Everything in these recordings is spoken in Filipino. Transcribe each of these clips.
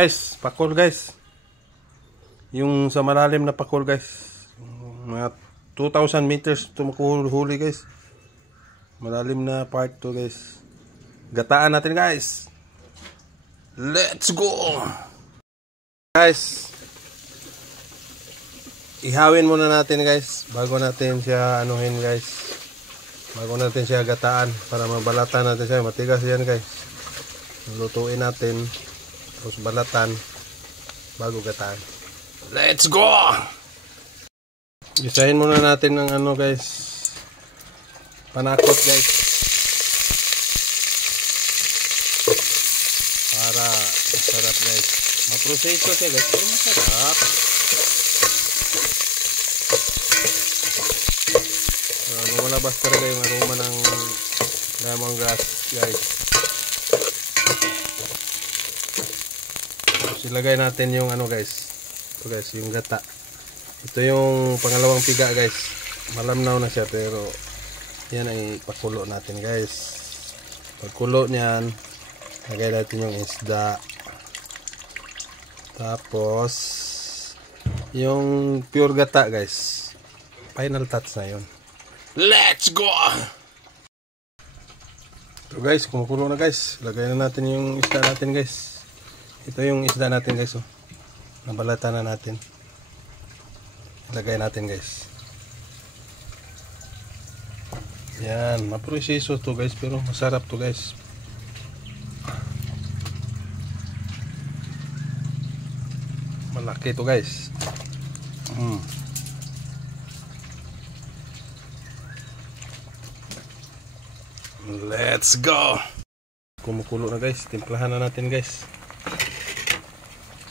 Guys, pakol guys. Yung sa malalim na pakol guys. Mga 2,000 meters tumukuhuli guys. Malalim na part to guys. Gataan natin guys. Let's go! Guys, ihawin muna natin guys bago natin siya anuhin guys. Bago natin siya gataan para mabalatan natin siya. Matigas yan guys. Lutuin natin. Tapos balatan bago gataan. Let's go! Isahin muna natin ng ano guys, panakot guys, para masarap guys. Maproseso siya guys, pero masarap. Lumalabas talaga yung aroma ng lemongrass guys. Ilagay natin yung ano guys. Ito guys, yung gata. Ito yung pangalawang piga guys. Malamnaw na siya pero yan ay pakulo natin guys. Pagkulo niyan, lagay natin yung isda. Tapos yung pure gata guys. Final touch na yun. Let's go! Ito guys, kumukulo na guys. Lagay na natin yung isda natin guys. Ito yung isda natin guys, oh. Nabalatan na natin. Ilagay natin guys. Yan, maproseso to guys, pero masarap to guys. Malaki to guys. Let's go! Kumukulo na guys, timplahan na natin guys.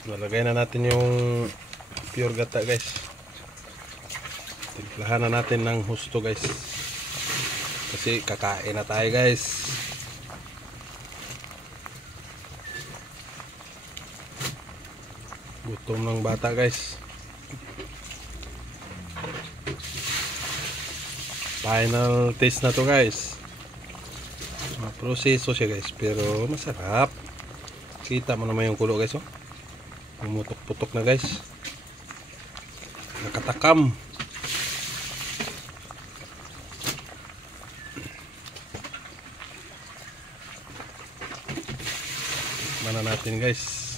Lalagay na natin yung pure gata guys. Timplahan na natin ng husto guys. Kasi kakain na tayo guys. Gutom ng bata guys. Final taste na to guys. Proseso siya guys, pero masarap. Kita mo naman yung kulo guys, oh. Pumutok-putok na guys. Nakatakam. Mana natin guys.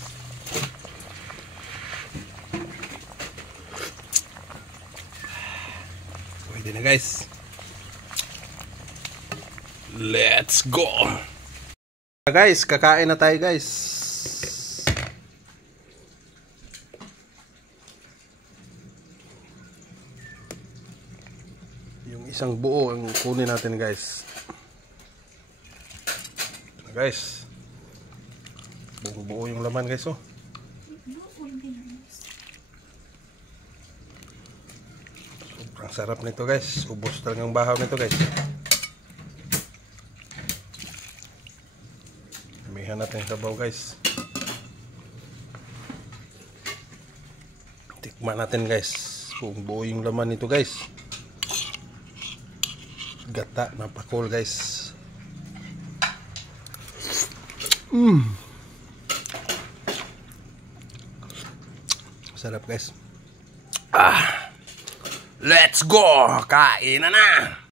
Pwede na guys. Let's go! Guys, kakain na tayo guys. Yung isang buo ang kunin natin guys. Guys, buo yung laman guys, oh. Sobrang sarap nito guys. Ubos talagang bahaw nito guys. Amihan natin yung sabaw guys. Tikman natin guys. Buo yung laman nito guys. Gata na pakol guys. Sarap guys. Let's go! Kain na na!